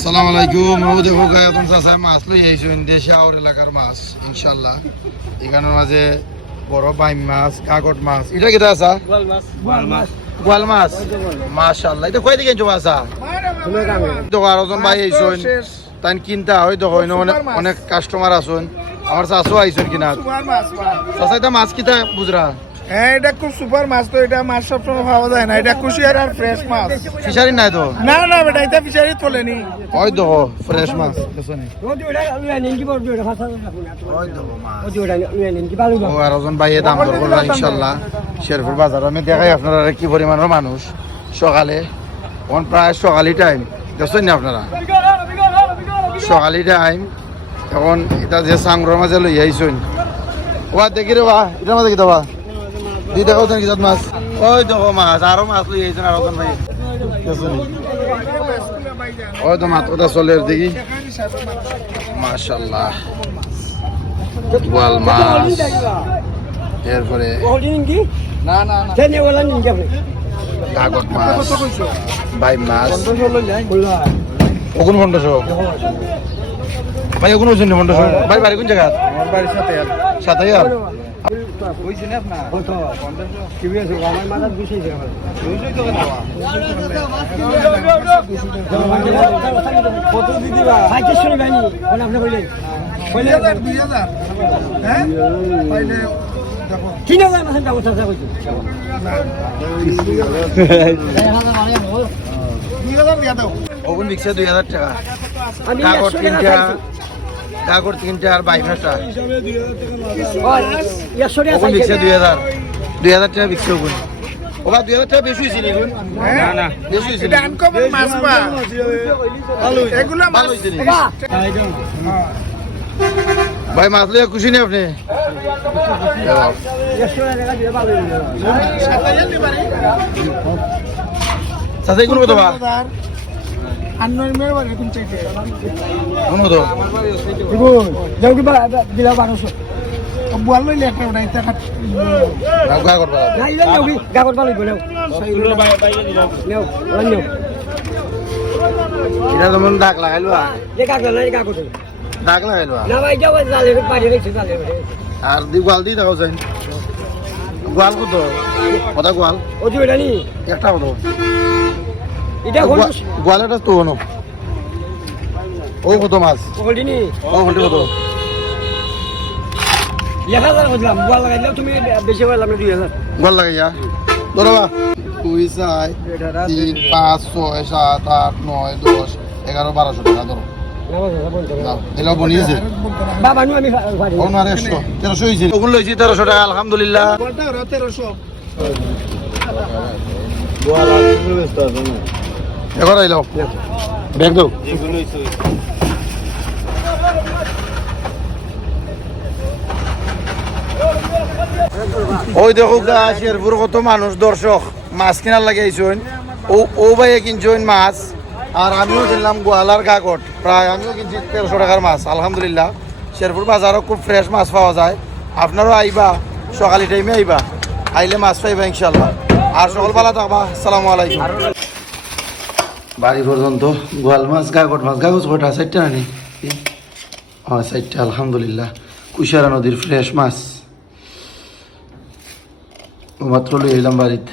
আসসালামু আলাইকুম। ও দেখো গায়তন চাচা মাছ লই আইছেন দেশে আওর এলাকার মাছ ইনশাআল্লাহ। এখানের মাঝে বড় বাইম মাছ, কাকট মাছ, এটা কিটা আছে? গোয়াল মাছ মাশাআল্লাহ। এটা কই দিকে চবা আছে? তো আরজন ভাই আইছেন তাই কিনতা হয় দেখো অনেক কাস্টমার আছেন। আমার চাচা আইছেন কিনা চাচা এটা মাছ কিটা বুঝরা? হ্যাঁ, এটা খুব সুপার মাছ। তো এটা মাছ সবসময় পাওয়া যায় না। এটা কুশিয়ার আর ফ্রেশ মাছ। ফিশারি নাই তো? না না বেটা, এটা ফিশারি তোলেনি। ওই দেখো ফ্রেশ মাছ। ও আরজন ভাই দাম দর করলো ইনশাআল্লাহ। শেরপুর বাজার আমি দেখাই আপনারা কি পরিমাণের মানুষ সকালে, এখন প্রায় সকালি টাইম দেখছেন না আপনারা, সকালি টাইম। এখন এটা যে সাংগ্রর মাঝে লই আইছেন ওয়া দেখি রে বা এটার মাঝে কি দেবা দি দেখো কি জাত মাছ। ওই দেখো মাছ, আরো মাছ লই আইছেন আরজন ভাই দেখছেন। ওই তো মাছ ওটা চলে দেখি মাশাআল্লাহ। গোয়াল মাছ, এরপরে কাকট মাছ, ভাই মাছ ওগুন 1500 ভাই, ওগুন ওজন 1500 ভাই। বাড়ি কোন জায়গা? আমার বাড়ির সাথে আর সাতাইয়ার কইছেন আপনার 1500 কি বিয়েছে আমার মাথা গুছিয়ে আমার 200 তো না কত দিদি বা সাইকেল শুনি ভাই কোন আপনি কইলেন 2000 হ্যাঁ পাইলে দেখো 3000 মাসে দাও চাচা কইছি না 2000 দিয়া দাও। ওগুন বিক্সে 2000 টাকা। কাকট তিনটা, কাকট তিনটা আর ভাই মাছটা ওগুন বিক্সে 2000 টাকা বিক্সে ওগুন। ওবা 2000 টাকা বেশি হইছে নি? না না বেশি হইছে এটা আনকমন মাছ পা ভালো এগুলা মাছ হইছে নি ভাই? মাছ লইয়া খুশি নি আপনি? চাচা কোন কত বা আন্নর মের বাড়ি কোন চাইতে কোন কত দেখুন যাও কি দিলা 1200 বুয়াল লইলে একটা ওটা এটা রাগা করবা নাই যাও কি গাগর বালি বলেও সেইগুলো বাইরে দিলাম নেও অন্য এটা যেমন দাগ লাগাইলো যে গাগর নাই গাগর দাগ লাগাইলো না ভাই যাও জালে বাইরে রেখে জালে আর দি গোয়াল দি দেখাও যাই। গোয়াল কত কথা গোয়াল? ও যে এটা নি একটা কত? এটা কোন গোয়ালটা তো হনো ও কত মাছ? কোলটি নি ও হলটি কত? 1000 কইলাম বুয়াল লাগাইলাম তুমি বেশি বললাম 2000 গোয়াল লাগাইয়া ধরবা 2 4 3 5 6 7 8 9 10 11 1200 টাকা ধরো। এলো বনিয়েছে বাবা নু আমি পারি ওনার 100 1300 হইছে। ওগুন লইছি 1300 টাকা আলহামদুলিল্লাহ। বলটা 1300 গোয়াল আর তুমি ব্যস্ত আছো না? এবার আইলো ব্যাগ দাও। ওই দেখো শেরপুর কত মানুষ দর্শক মাছ কেনার লাগে আইসেন। ও ভাইয়ে কিনছেন মাছ আর আমিও কিনলাম গোয়ালার কাকট। প্রায় আমিও কিনছি 1300 টাকার মাছ আলহামদুলিল্লাহ। শেরপুর বাজারও খুব ফ্রেশ মাছ পাওয়া যায়। আপনারাও আইবা, সকালি টাইমে আইবা, আইলে মাছ পাইবা ইনশাল্লাহ। আর সকালবেলা থাকবা। আসসালামু আলাইকুম। বাড়ি পর্যন্ত গোয়াল মাছ, কাকট মাছ, কাগজ কটা 4টা নানি? হ্যাঁ 4টা আলহামদুলিল্লাহ। কুশিয়ারা নদীর ফ্রেশ মাছ মাত্র লই এলাম বাড়িতে।